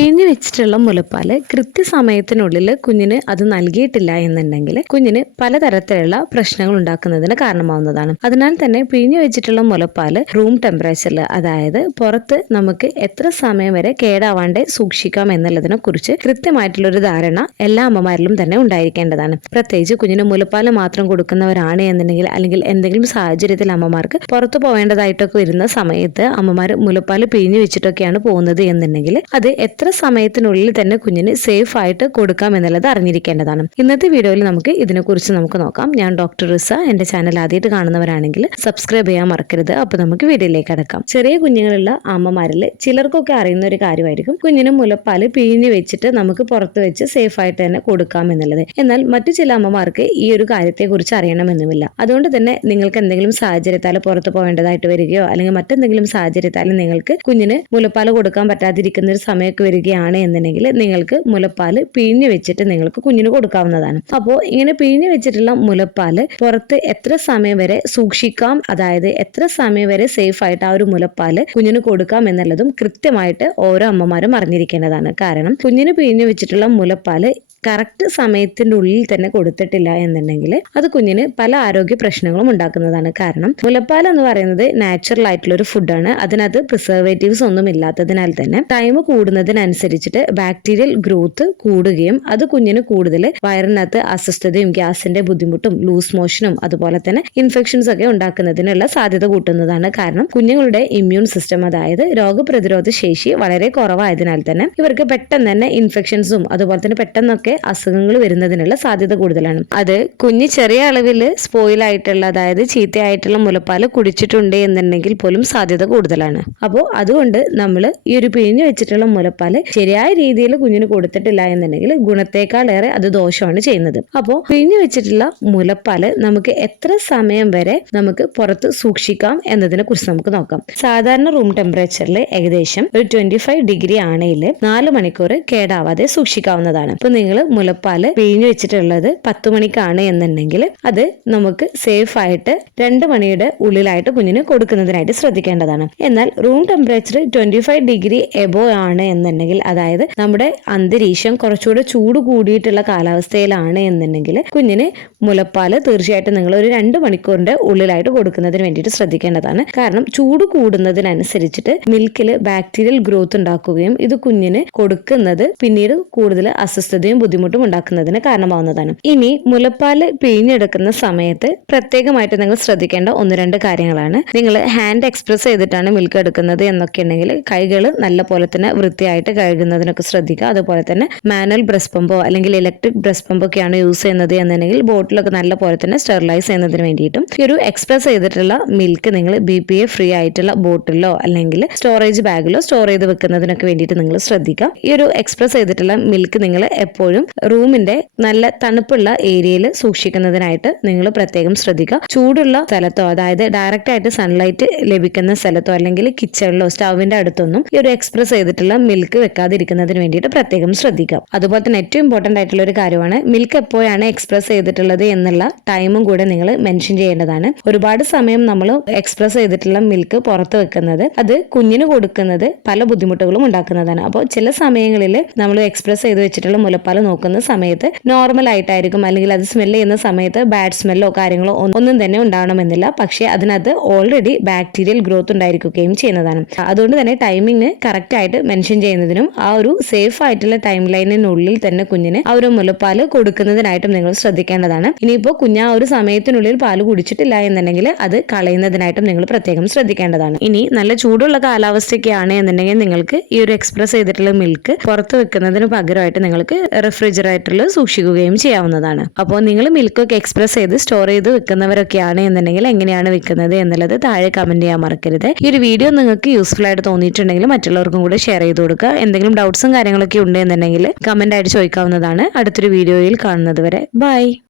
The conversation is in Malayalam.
പിഴിഞ്ഞു വെച്ചിട്ടുള്ള മുലപ്പാല് കൃത്യസമയത്തിനുള്ളിൽ കുഞ്ഞിന് അത് നൽകിയിട്ടില്ല എന്നുണ്ടെങ്കിൽ കുഞ്ഞിന് പലതരത്തിലുള്ള പ്രശ്നങ്ങൾ ഉണ്ടാക്കുന്നതിന് കാരണമാവുന്നതാണ്. അതിനാൽ തന്നെ പിഴിഞ്ഞു വെച്ചിട്ടുള്ള മുലപ്പാല് റൂം ടെമ്പറേച്ചറിൽ, അതായത് പുറത്ത് നമുക്ക് എത്ര സമയം വരെ കേടാവാണ്ട് സൂക്ഷിക്കാം എന്നുള്ളതിനെ കുറിച്ച് കൃത്യമായിട്ടുള്ള ഒരു ധാരണ എല്ലാ അമ്മമാരിലും തന്നെ ഉണ്ടായിരിക്കേണ്ടതാണ്. പ്രത്യേകിച്ച് കുഞ്ഞിന് മുലപ്പാല് മാത്രം കൊടുക്കുന്നവരാണ് എന്നുണ്ടെങ്കിൽ, അല്ലെങ്കിൽ എന്തെങ്കിലും സാഹചര്യത്തിൽ അമ്മമാർക്ക് പുറത്തു പോവേണ്ടതായിട്ടൊക്കെ വരുന്ന സമയത്ത് അമ്മമാർ മുലപ്പാല് പിഴിഞ്ഞു വെച്ചിട്ടൊക്കെയാണ് പോകുന്നത് എന്നുണ്ടെങ്കിൽ അത് എത്ര സമയത്തിനുള്ളിൽ തന്നെ കുഞ്ഞിന് സേഫ് ആയിട്ട് കൊടുക്കാം എന്നുള്ളത് അറിഞ്ഞിരിക്കേണ്ടതാണ്. ഇന്നത്തെ വീഡിയോയിൽ നമുക്ക് ഇതിനെക്കുറിച്ച് നോക്കാം. ഞാൻ ഡോക്ടർ റിസ. എന്റെ ചാനൽ ആദ്യമായിട്ട് കാണുന്നവരാണെങ്കിൽ സബ്സ്ക്രൈബ് ചെയ്യാൻ മറക്കരുത്. അപ്പൊ നമുക്ക് വീഡിയോയിലേക്ക് കടക്കാം. ചെറിയ കുഞ്ഞുങ്ങളുള്ള അമ്മമാരിൽ ചിലർക്കൊക്കെ അറിയുന്ന ഒരു കാര്യമായിരിക്കും കുഞ്ഞിന് മുലപ്പാല് പിഴിഞ്ഞു വെച്ചിട്ട് നമുക്ക് പുറത്ത് വെച്ച് സേഫ് ആയിട്ട് തന്നെ കൊടുക്കാം എന്നുള്ളത്. എന്നാൽ മറ്റു ചില അമ്മമാർക്ക് ഈ ഒരു കാര്യത്തെ കുറിച്ച് അറിയണമെന്നുമില്ല. അതുകൊണ്ട് തന്നെ നിങ്ങൾക്ക് എന്തെങ്കിലും സാഹചര്യത്താൽ പുറത്ത് പോകേണ്ടതായിട്ട് വരികയോ അല്ലെങ്കിൽ മറ്റെന്തെങ്കിലും സാഹചര്യത്താൽ നിങ്ങൾക്ക് കുഞ്ഞിന് മുലപ്പാല് കൊടുക്കാൻ പറ്റാതിരിക്കുന്ന ഒരു സമയമൊക്കെ വരികയാണ് എന്നുണ്ടെങ്കിൽ നിങ്ങൾക്ക് മുലപ്പാല് പിഴിഞ്ഞു വെച്ചിട്ട് നിങ്ങൾക്ക് കുഞ്ഞിന് കൊടുക്കാവുന്നതാണ്. അപ്പോൾ ഇങ്ങനെ പിഴിഞ്ഞു വെച്ചിട്ടുള്ള മുലപ്പാല് പുറത്ത് എത്ര സമയം വരെ സൂക്ഷിക്കാം, അതായത് എത്ര സമയം വരെ സേഫ് ആയിട്ട് ആ ഒരു മുലപ്പാല് കുഞ്ഞിന് കൊടുക്കാം എന്നുള്ളതും കൃത്യമായിട്ട് ഓരോ അമ്മമാരും അറിഞ്ഞിരിക്കേണ്ടതാണ്. കാരണം കുഞ്ഞിന് പിഴിഞ്ഞു വെച്ചിട്ടുള്ള മുലപ്പാല് കറക്റ്റ് സമയത്തിന്റെ ഉള്ളിൽ തന്നെ കൊടുത്തിട്ടില്ല എന്നുണ്ടെങ്കിൽ അത് കുഞ്ഞിന് പല ആരോഗ്യ പ്രശ്നങ്ങളും ഉണ്ടാക്കുന്നതാണ്. കാരണം മുലപ്പാൽ എന്ന് പറയുന്നത് നാച്ചുറൽ ആയിട്ടുള്ള ഒരു ഫുഡാണ്. അതിനകത്ത് പ്രിസർവേറ്റീവ്സ് ഒന്നും ഇല്ലാത്തതിനാൽ തന്നെ ടൈം കൂടുന്നതിനനുസരിച്ചിട്ട് ബാക്ടീരിയൽ ഗ്രോത്ത് കൂടുകയും അത് കുഞ്ഞിന് കൂടുതൽ വയറിനകത്ത് അസ്വസ്ഥതയും ഗ്യാസിന്റെ ബുദ്ധിമുട്ടും ലൂസ് മോഷനും അതുപോലെ തന്നെ ഇൻഫെക്ഷൻസ് ഒക്കെ ഉണ്ടാക്കുന്നതിനുള്ള സാധ്യത കൂട്ടുന്നതാണ്. കാരണം കുഞ്ഞുങ്ങളുടെ ഇമ്മ്യൂൺ സിസ്റ്റം, അതായത് രോഗപ്രതിരോധ ശേഷി വളരെ കുറവായതിനാൽ തന്നെ ഇവർക്ക് പെട്ടെന്ന് തന്നെ ഇൻഫെക്ഷൻസും അതുപോലെ തന്നെ പെട്ടെന്നൊക്കെ അസുഖങ്ങൾ വരുന്നതിനുള്ള സാധ്യത കൂടുതലാണ്. അത് കുഞ്ഞ് ചെറിയ അളവിൽ സ്പോയിൽ ആയിട്ടുള്ള, അതായത് ചീത്തയായിട്ടുള്ള മുലപ്പാല് കുടിച്ചിട്ടുണ്ട് എന്നുണ്ടെങ്കിൽ പോലും സാധ്യത കൂടുതലാണ്. അപ്പോൾ അതുകൊണ്ട് നമ്മൾ ഈ ഒരു പിഴിഞ്ഞു വെച്ചിട്ടുള്ള മുലപ്പാല് ശരിയായ രീതിയിൽ കുഞ്ഞിന് കൊടുത്തിട്ടില്ല എന്നുണ്ടെങ്കിൽ ഗുണത്തേക്കാളേറെ അത് ദോഷമാണ് ചെയ്യുന്നത്. അപ്പോൾ പിഴിഞ്ഞു വെച്ചിട്ടുള്ള മുലപ്പാല് നമുക്ക് എത്ര സമയം വരെ നമുക്ക് പുറത്ത് സൂക്ഷിക്കാം എന്നതിനെ കുറിച്ച് നമുക്ക് നോക്കാം. സാധാരണ റൂം ടെമ്പറേച്ചറിൽ ഏകദേശം ഒരു 25 ഡിഗ്രി ആണെങ്കിൽ 4 മണിക്കൂർ കേടാവാതെ സൂക്ഷിക്കാവുന്നതാണ്. ഇപ്പൊ നിങ്ങൾ മുലപ്പാല് പിഴിഞ്ഞു വെച്ചിട്ടുള്ളത് 10 മണിക്കാണ് എന്നുണ്ടെങ്കിൽ അത് നമുക്ക് സേഫ് ആയിട്ട് 2 മണിയുടെ ഉള്ളിലായിട്ട് കുഞ്ഞിന് കൊടുക്കുന്നതിനായിട്ട് ശ്രദ്ധിക്കേണ്ടതാണ്. എന്നാൽ റൂം ടെമ്പറേച്ചർ 25 ഡിഗ്രി എബോ ആണ് എന്നുണ്ടെങ്കിൽ, അതായത് നമ്മുടെ അന്തരീക്ഷം കുറച്ചുകൂടെ ചൂട് കൂടിയിട്ടുള്ള കാലാവസ്ഥയിലാണ് എന്നുണ്ടെങ്കിൽ കുഞ്ഞിന് മുലപ്പാല് തീർച്ചയായിട്ടും നിങ്ങൾ ഒരു 2 മണിക്കൂറിന്റെ ഉള്ളിലായിട്ട് കൊടുക്കുന്നതിന് വേണ്ടിയിട്ട് ശ്രദ്ധിക്കേണ്ടതാണ്. കാരണം ചൂട് കൂടുന്നതിനനുസരിച്ചിട്ട് മിൽക്കിൽ ബാക്ടീരിയൽ ഗ്രോത്ത് ഉണ്ടാക്കുകയും ഇത് കുഞ്ഞിന് കൊടുക്കുന്നത് പിന്നീട് കൂടുതൽ അസ്വസ്ഥതയും ബുദ്ധിമുട്ടും ഉണ്ടാക്കുന്നതിന് കാരണമാവുന്നതാണ്. ഇനി മുലപ്പാല് പിഴിഞ്ഞെടുക്കുന്ന സമയത്ത് പ്രത്യേകമായിട്ട് നിങ്ങൾ ശ്രദ്ധിക്കേണ്ട 1-2 കാര്യങ്ങളാണ്. നിങ്ങൾ ഹാൻഡ് എക്സ്പ്രസ് ചെയ്തിട്ടാണ് മിൽക്ക് എടുക്കുന്നത് എന്നൊക്കെ ഉണ്ടെങ്കിൽ കൈകൾ നല്ല പോലെ തന്നെ വൃത്തിയായിട്ട് കഴുകുന്നതിനൊക്കെ ശ്രദ്ധിക്കുക. അതുപോലെ തന്നെ മാനുവൽ ബ്രസ്റ്റ് പമ്പോ അല്ലെങ്കിൽ ഇലക്ട്രിക് ബ്രസ്റ്റ് പമ്പോ ഒക്കെയാണ് യൂസ് ചെയ്യുന്നത് എന്നുണ്ടെങ്കിൽ ബോട്ടിലൊക്കെ നല്ല പോലെ തന്നെ സ്റ്റെറിലൈസ് ചെയ്യുന്നതിന് വേണ്ടിയിട്ടും ഈ ഒരു എക്സ്പ്രസ് ചെയ്തിട്ടുള്ള മിൽക്ക് നിങ്ങൾ BPA ഫ്രീ ആയിട്ടുള്ള ബോട്ടിലോ അല്ലെങ്കിൽ സ്റ്റോറേജ് ബാഗിലോ സ്റ്റോർ ചെയ്ത് വെക്കുന്നതിനൊക്കെ വേണ്ടിയിട്ട് നിങ്ങൾ ശ്രദ്ധിക്കുക. ഈ ഒരു എക്സ്പ്രസ് ചെയ്തിട്ടുള്ള മിൽക്ക് നിങ്ങൾ എപ്പോഴും റൂമിന്റെ നല്ല തണുപ്പുള്ള ഏരിയയിൽ സൂക്ഷിക്കുന്നതിനായിട്ട് നിങ്ങൾ പ്രത്യേകം ശ്രദ്ധിക്കുക. ചൂടുള്ള സ്ഥലത്തോ, അതായത് ഡയറക്റ്റ് ആയിട്ട് സൺലൈറ്റ് ലഭിക്കുന്ന സ്ഥലത്തോ അല്ലെങ്കിൽ കിച്ചണിലോ സ്റ്റൗവിന്റെ അടുത്തൊന്നും ഈ ഒരു എക്സ്പ്രസ് ചെയ്തിട്ടുള്ള മിൽക്ക് വെക്കാതിരിക്കുന്നതിന് വേണ്ടിയിട്ട് പ്രത്യേകം ശ്രദ്ധിക്കുക. അതുപോലെ തന്നെ ഏറ്റവും ഇമ്പോർട്ടന്റ് ആയിട്ടുള്ള ഒരു കാര്യമാണ് മിൽക്ക് എപ്പോഴാണ് എക്സ്പ്രസ് ചെയ്തിട്ടുള്ളത് എന്നുള്ള ടൈമും കൂടെ നിങ്ങൾ മെൻഷൻ ചെയ്യേണ്ടതാണ്. ഒരുപാട് സമയം നമ്മൾ എക്സ്പ്രസ് ചെയ്തിട്ടുള്ള മിൽക്ക് പുറത്ത് വെക്കുന്നത് അത് കുഞ്ഞിന് കൊടുക്കുന്നത് പല ബുദ്ധിമുട്ടുകളും ഉണ്ടാക്കുന്നതാണ്. അപ്പോൾ ചില സമയങ്ങളിൽ നമ്മൾ എക്സ്പ്രസ് ചെയ്ത് വെച്ചിട്ടുള്ള മുലപ്പാൽ നോക്കുന്ന സമയത്ത് നോർമൽ ആയിട്ടായിരിക്കും, അല്ലെങ്കിൽ അത് സ്മെൽ ചെയ്യുന്ന സമയത്ത് ബാഡ് സ്മെല്ലോ കാര്യങ്ങളോ ഒന്നും തന്നെ ഉണ്ടാവണമെന്നില്ല. പക്ഷേ അതിനകത്ത് ഓൾറെഡി ബാക്ടീരിയൽ ഗ്രോത്ത് ഉണ്ടായിരിക്കുകയും ചെയ്യുന്നതാണ്. അതുകൊണ്ട് തന്നെ ടൈമിംഗ് കറക്റ്റ് ആയിട്ട് മെൻഷൻ ചെയ്യുന്നതിനും ആ ഒരു സേഫ് ആയിട്ടുള്ള ടൈം ലൈനിനുള്ളിൽ തന്നെ കുഞ്ഞിന് ആ ഒരു മുലപ്പാല് കൊടുക്കുന്നതിനായിട്ടും നിങ്ങൾ ശ്രദ്ധിക്കേണ്ടതാണ്. ഇനിയിപ്പോൾ കുഞ്ഞ് ആ ഒരു സമയത്തിനുള്ളിൽ പാല് കുടിച്ചിട്ടില്ല എന്നുണ്ടെങ്കിൽ അത് കളയുന്നതിനായിട്ടും നിങ്ങൾ പ്രത്യേകം ശ്രദ്ധിക്കേണ്ടതാണ്. ഇനി നല്ല ചൂടുള്ള കാലാവസ്ഥയൊക്കെയാണ് എന്നുണ്ടെങ്കിൽ നിങ്ങൾക്ക് ഈ ഒരു എക്സ്പ്രസ് ചെയ്തിട്ടുള്ള മിൽക്ക് പുറത്ത് വെക്കുന്നതിന് പകരമായിട്ട് നിങ്ങൾക്ക് റെഫ്രിജറേറ്ററിൽ സൂക്ഷിക്കുകയും ചെയ്യാവുന്നതാണ്. അപ്പോൾ നിങ്ങൾ മിൽക്കൊക്കെ എക്സ്പ്രസ് ചെയ്ത് സ്റ്റോർ ചെയ്ത് വെക്കുന്നവരൊക്കെയാണ് എന്നുണ്ടെങ്കിൽ എങ്ങനെയാണ് വെക്കുന്നത് എന്നുള്ളത് താഴെ കമന്റ് ചെയ്യാൻ മറക്കരുത്. ഈ ഒരു വീഡിയോ നിങ്ങൾക്ക് യൂസ്ഫുൾ ആയിട്ട് തോന്നിയിട്ടുണ്ടെങ്കിൽ മറ്റുള്ളവർക്കും കൂടെ ഷെയർ ചെയ്ത് കൊടുക്കുക. എന്തെങ്കിലും ഡൗട്ട്സും കാര്യങ്ങളൊക്കെ ഉണ്ട് എന്നുണ്ടെങ്കിൽ കമന്റ് ആയിട്ട് ചോദിക്കാവുന്നതാണ്. അടുത്തൊരു വീഡിയോയിൽ കാണുന്നത് വരെ ബൈ.